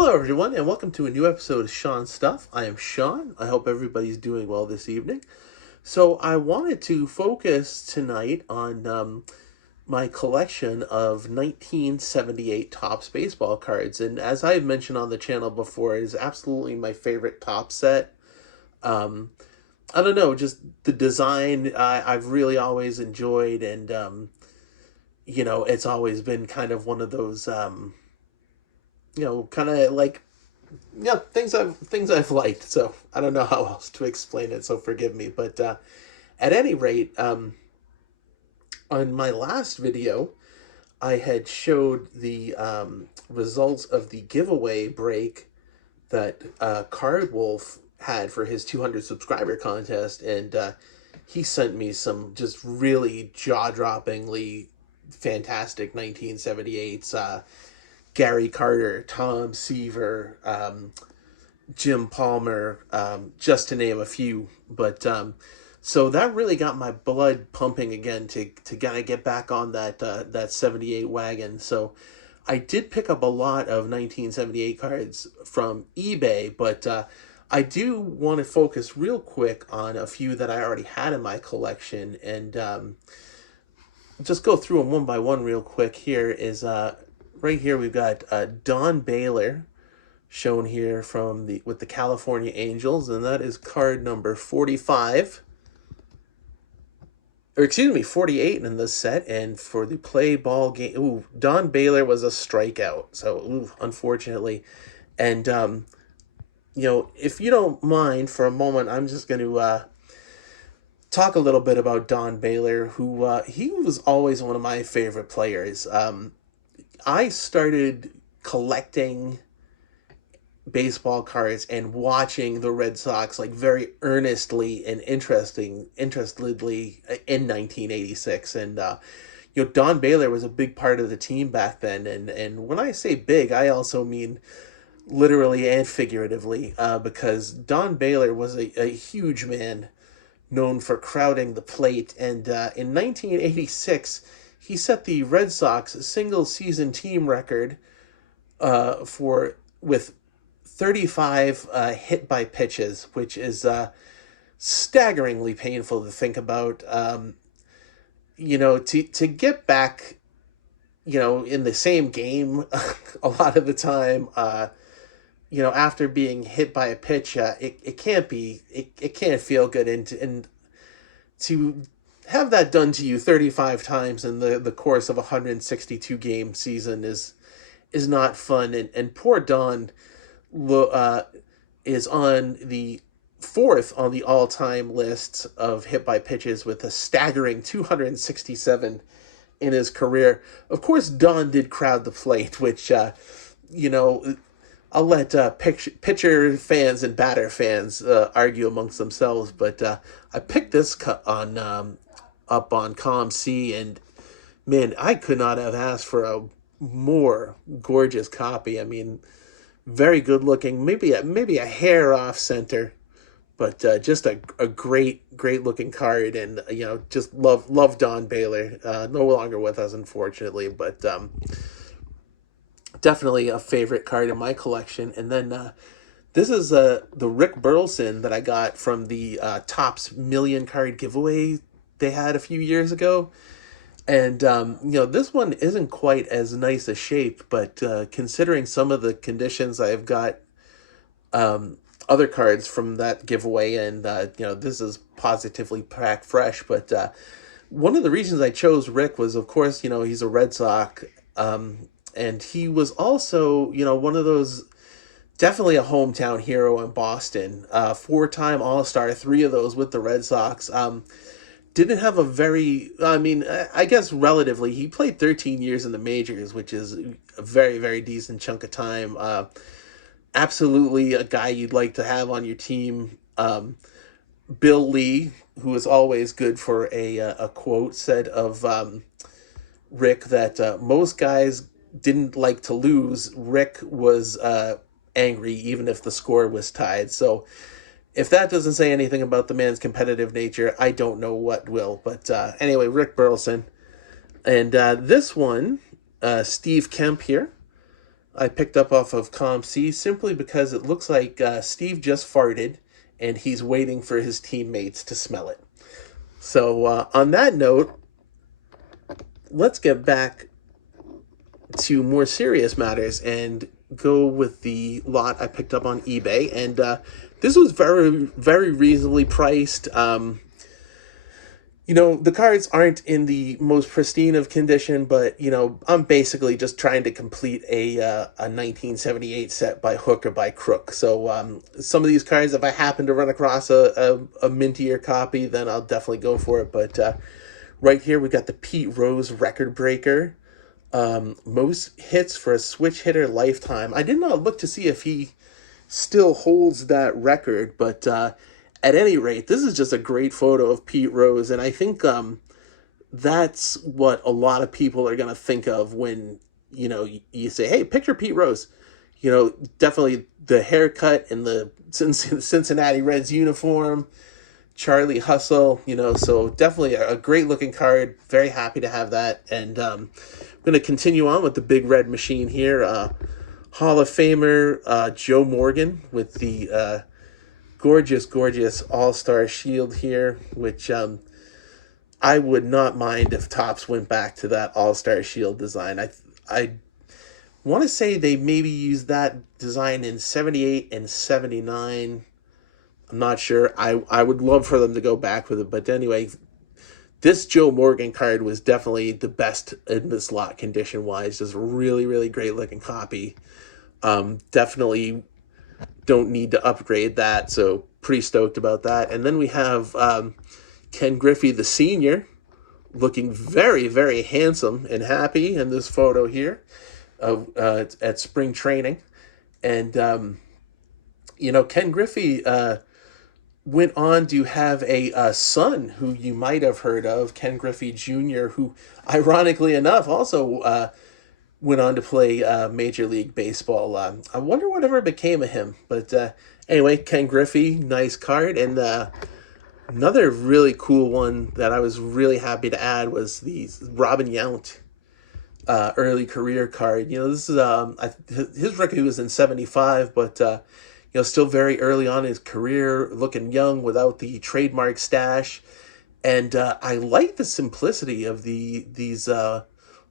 Hello, everyone, and welcome to a new episode of Sean's Stuff. I am Sean. I hope everybody's doing well this evening. So, I wanted to focus tonight on my collection of 1978 Topps baseball cards. And as I've mentioned on the channel before, it is absolutely my favorite Topps set. Um, I don't know, just the design I've really always enjoyed, and it's always been kind of one of those kind of like things I've liked. So I don't know how else to explain it. So forgive me. But at any rate, on my last video, I had showed the results of the giveaway break that Card Wolf had for his 200 subscriber contest, and he sent me some just really jaw-droppingly fantastic 1978s. Gary Carter, Tom Seaver, Jim Palmer, just to name a few. But so that really got my blood pumping again to kind of get back on that 78 wagon. So I did pick up a lot of 1978 cards from eBay, but I do want to focus real quick on a few that I already had in my collection, and just go through them one by one real quick. Here is right here we've got Don Baylor shown here with the California Angels, and that is card number 45. Or excuse me, 48 in this set. And for the play ball game, Don Baylor was a strikeout, so unfortunately. And if you don't mind for a moment, I'm just going to talk a little bit about Don Baylor, who he was always one of my favorite players. I started collecting baseball cards and watching the Red Sox like very earnestly and interestedly in 1986, and Don Baylor was a big part of the team back then, and when I say big, I also mean literally and figuratively, because Don Baylor was a huge man known for crowding the plate, and in 1986 he set the Red Sox single-season team record with 35 hit by pitches, which is staggeringly painful to think about. To get back, in the same game a lot of the time, after being hit by a pitch, it can't feel good, and to have that done to you 35 times in the course of a 162 game season is not fun. And poor Don is on the fourth on the all-time list of hit by pitches with a staggering 267 in his career. Of course, Don did crowd the plate, which I'll let pitcher fans and batter fans argue amongst themselves, but I picked this up on ComC, and man, I could not have asked for a more gorgeous copy. I mean, very good looking, maybe a hair off center, but just a great looking card, and just love Don Baylor. No longer with us, unfortunately, but definitely a favorite card in my collection. And then this is the Rick Burlison that I got from the Topps Million card giveaway they had a few years ago. And this one isn't quite as nice a shape, but considering some of the conditions, I've got other cards from that giveaway, and this is positively packed fresh. But one of the reasons I chose Rick was, of course, he's a Red Sox, and he was also one of those, definitely a hometown hero in Boston. 4-time All-Star, 3 of those with the Red Sox. Didn't have I guess relatively, he played 13 years in the majors, which is a very, very decent chunk of time. Absolutely a guy you'd like to have on your team. Bill Lee, who is always good for a quote, said of Rick that most guys didn't like to lose. Rick was angry even if the score was tied. So if that doesn't say anything about the man's competitive nature, I don't know what will. But anyway, Rick Burlison. And this one, Steve Kemp here, I picked up off of ComC simply because it looks like Steve just farted and he's waiting for his teammates to smell it. So on that note, let's get back to more serious matters and go with the lot I picked up on eBay. And this was very, very reasonably priced. You know, the cards aren't in the most pristine of condition, but, you know, I'm basically just trying to complete a 1978 set by hook or by crook. So some of these cards, if I happen to run across a mintier copy, then I'll definitely go for it. But right here, we got the Pete Rose Record Breaker. Most hits for a switch hitter lifetime. I did not look to see if he still holds that record, but at any rate, this is just a great photo of Pete Rose, and I think that's what a lot of people are going to think of when, you know, you say, hey, picture Pete Rose. You know, definitely the haircut and the Cincinnati Reds uniform, Charlie Hustle, you know, so definitely a great looking card. Very happy to have that. And I'm going to continue on with the big red machine here. Hall of Famer Joe Morgan with the gorgeous, gorgeous All-Star Shield here, which I would not mind if Topps went back to that All-Star Shield design. I want to say they maybe used that design in 78 and 79. I'm not sure. I would love for them to go back with it. But anyway, this Joe Morgan card was definitely the best in this lot condition-wise. Just really, really great looking copy. Definitely don't need to upgrade that, so pretty stoked about that. And then we have Ken Griffey, the senior, looking very, very handsome and happy in this photo here at spring training. And, you know, Ken Griffey went on to have a son who you might have heard of, Ken Griffey Jr., who, ironically enough, also went on to play Major League Baseball. I wonder whatever became of him. But anyway, Ken Griffey, nice card. And another really cool one that I was really happy to add was the Robin Yount early career card. You know, this is his rookie was in 75, but you know, still very early on in his career, looking young without the trademark stash. And I like the simplicity of these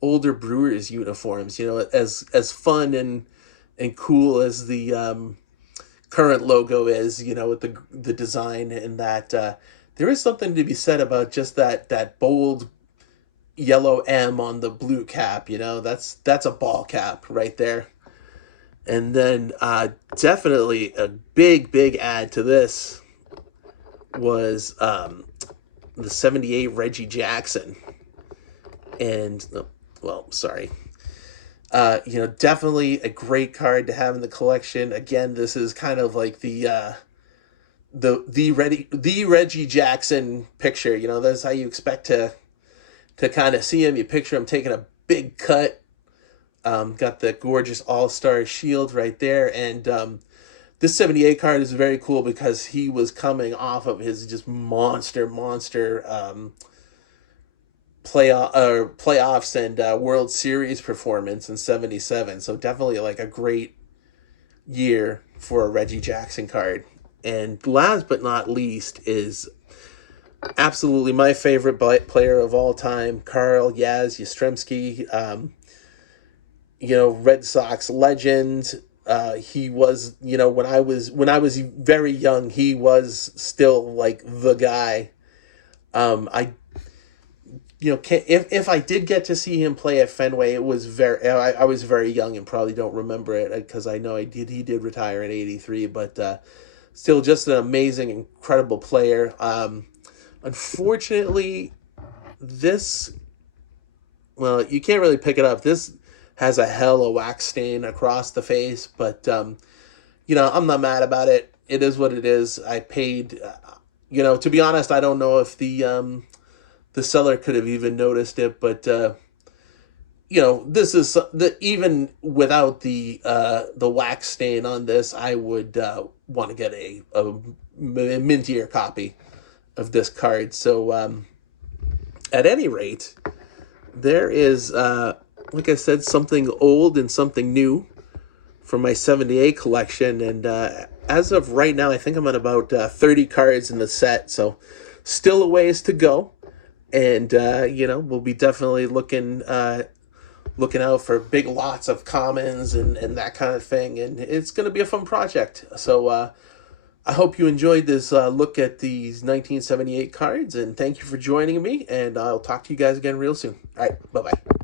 older Brewers uniforms. You know, as fun and cool as the current logo is, you know, with the design and that, there is something to be said about just that bold yellow M on the blue cap. You know, that's a ball cap right there. And then definitely a big add to this was the 78 Reggie Jackson. And well, sorry. You know, definitely a great card to have in the collection. Again, this is kind of like the Reggie Jackson picture. You know, that's how you expect to kind of see him. You picture him taking a big cut. Got the gorgeous All-Star Shield right there. And this 78 card is very cool because he was coming off of his just monster playoffs and World Series performance in 77. So definitely like a great year for a Reggie Jackson card. And last but not least is absolutely my favorite player of all time, Carl Yastrzemski. You know, Red Sox legend. He was, you know, when I was very young, he was still like the guy. You know, if I did get to see him play at Fenway, it was I was very young and probably don't remember it because I know he did retire in 83, but still just an amazing, incredible player. Unfortunately, this, well, you can't really pick it up. This has a hell of wax stain across the face, but you know, I'm not mad about it. It is what it is. I paid, you know, to be honest, I don't know if the seller could have even noticed it, but you know, this is even without the wax stain on this, I would want to get a mintier copy of this card. So at any rate, there is like I said, something old and something new for my 78 collection. And as of right now, I think I'm at about 30 cards in the set. So still a ways to go. And, we'll be definitely looking out for big lots of commons and that kind of thing. And it's going to be a fun project. So I hope you enjoyed this look at these 1978 cards. And thank you for joining me. And I'll talk to you guys again real soon. All right. Bye-bye.